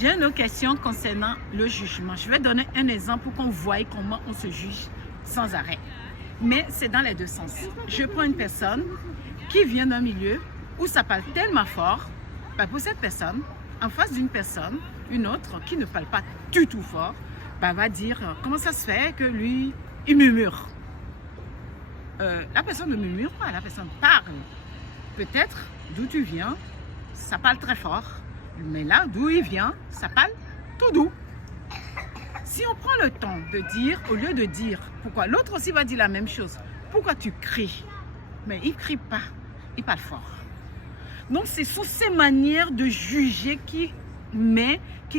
J'ai une autre question concernant le jugement. Je vais donner un exemple pour qu'on voie comment on se juge sans arrêt. Mais c'est dans les deux sens. Je prends une personne qui vient d'un milieu où ça parle tellement fort. Pour cette personne, en face d'une personne, une autre qui ne parle pas du tout fort, va dire comment ça se fait que lui, il murmure. La personne ne murmure pas, la personne parle. Peut-être d'où tu viens, ça parle très fort. Mais là, d'où il vient, ça parle tout doux. Si on prend le temps de dire, au lieu de dire, pourquoi l'autre aussi va dire la même chose, pourquoi tu cries? Mais il ne crie pas, il parle fort. Donc, ce sont ces manières de juger qui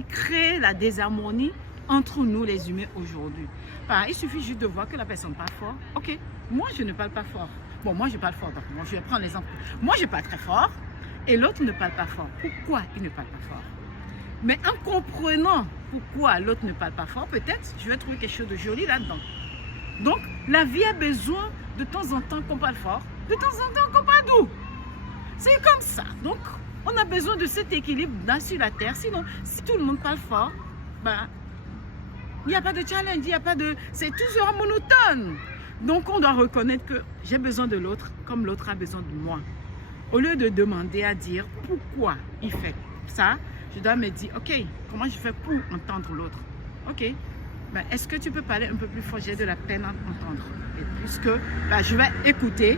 créent la désharmonie entre nous les humains aujourd'hui. Il suffit juste de voir que la personne parle fort. Ok, moi je ne parle pas fort. Bon, moi je parle fort, donc moi, je vais prendre l'exemple. Moi je parle très fort. Et l'autre ne parle pas fort. Pourquoi il ne parle pas fort? Mais en comprenant pourquoi l'autre ne parle pas fort, peut-être je vais trouver quelque chose de joli là-dedans. Donc, la vie a besoin de temps en temps qu'on parle fort, de temps en temps qu'on parle doux. C'est comme ça. Donc, on a besoin de cet équilibre là sur la terre. Sinon, si tout le monde parle fort, il n'y a pas de challenge, il n'y a pas de... C'est toujours monotone. Donc, on doit reconnaître que j'ai besoin de l'autre comme l'autre a besoin de moi. Au lieu de demander à dire pourquoi il fait ça, je dois me dire, ok, comment je fais pour entendre l'autre? Ok, est-ce que tu peux parler un peu plus fort? J'ai de la peine à entendre. Et puisque je vais écouter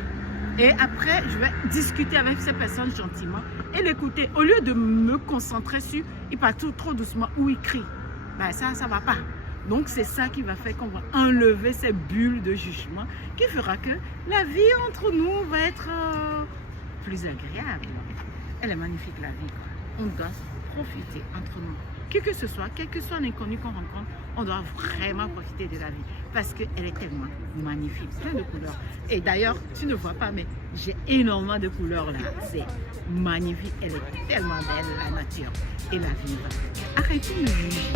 et après, je vais discuter avec cette personne gentiment et l'écouter. Au lieu de me concentrer sur, il parle trop doucement ou il crie. Ça ne va pas. Donc, c'est ça qui va faire qu'on va enlever ces bulles de jugement qui fera que la vie entre nous va être... plus agréable. Elle est magnifique la vie. On doit profiter entre nous. Quel que ce soit l'inconnu qu'on rencontre, on doit vraiment profiter de la vie parce qu'elle est tellement magnifique, plein de couleurs. Et d'ailleurs, tu ne vois pas, mais j'ai énormément de couleurs là. C'est magnifique, elle est tellement belle, la nature et la vie. Arrêtez de juger.